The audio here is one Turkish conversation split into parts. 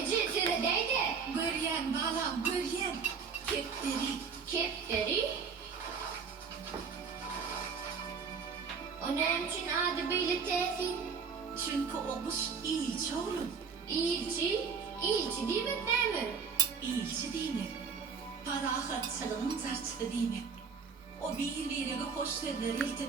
Ece seredeydi. Göryen balam, göryen. Kepleri. Kepleri. O ne için adı böyle tezin? Çünkü o kuş ilçi oğlum. İlçi demek değil mi? İlçi demek. Parahatçılığın zarçıdı demek. O bir hoş sözler eltip,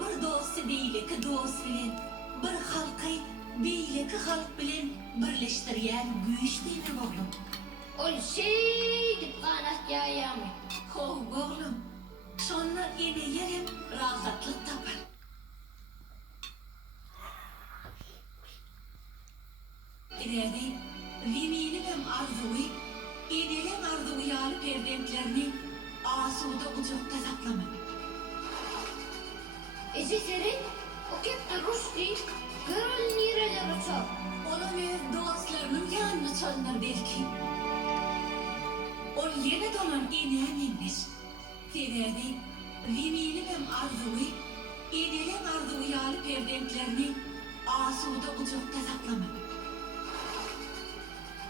bir dostu beyleki dost bilen, bir halkı beyleki halk bilen birleştiriyen güç demek oğlum. O şey dip kanat yayamı. Hov oğlum, sonra ene yerim rahatlık tapar. İleride vimilim arzuyu, enelem arzuyu alıp erdemlerini asuda ucukta saklamak. Ece seret, o kepte Rusli, görül nireler uçar. Onun öz dostlarının yanına çalınır belki. O yine dolan enem inmiş. Feride, vimilim arzuyu, enelem arzuyu alıp erdemlerini asuda ucukta saklamak.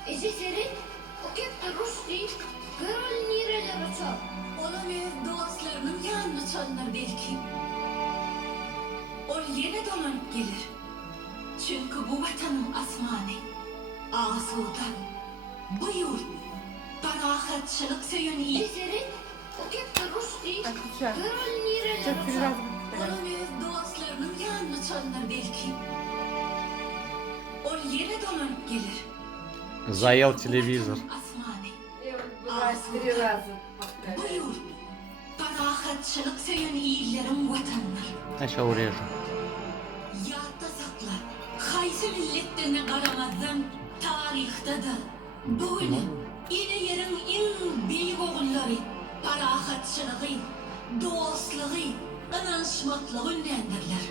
Ece seret, o kepte Rusli, görül nireler uçar. Onun öz dostlarının yanına çalınır belki. O yine dolanıp gelir. Çünkü bu vatanın asmanı, asuda, bu yurt, parahatçılık söyün iyi. Ece seret, o kepte Rusli, Güzel. görül nireler Çok uçar. biraz Onun öz dostlarının yanına çalınır belki. O yine dolanıp gelir. Заел Çünkü bu телевизор. vatanın asmanı, lazım. bu yurt, parahatçılık söyün iyilerin vatanıdır. Сейчас урежу. Yadda sakla, kaysı milletlerine karamazdan tarihte de böyle yine yerin en büyük oğulları parahatçılığı, dostluğu, inançmaklığı ünlendirler.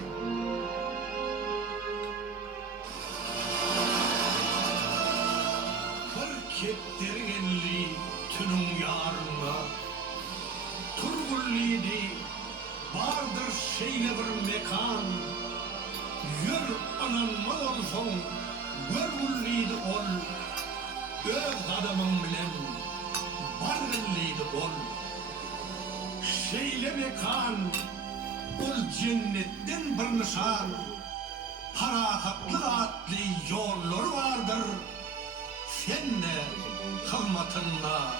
Bir kepterin elli tünün yarına Turgulliydi vardır şeyle bir mekan Yür ananma olsun görgulliydi ol Öz adamın bilen bargınliydi ol Şeyle mekan ol cennetten bir nişan Parahatlı atlı yolları vardır Sen de hımmatınla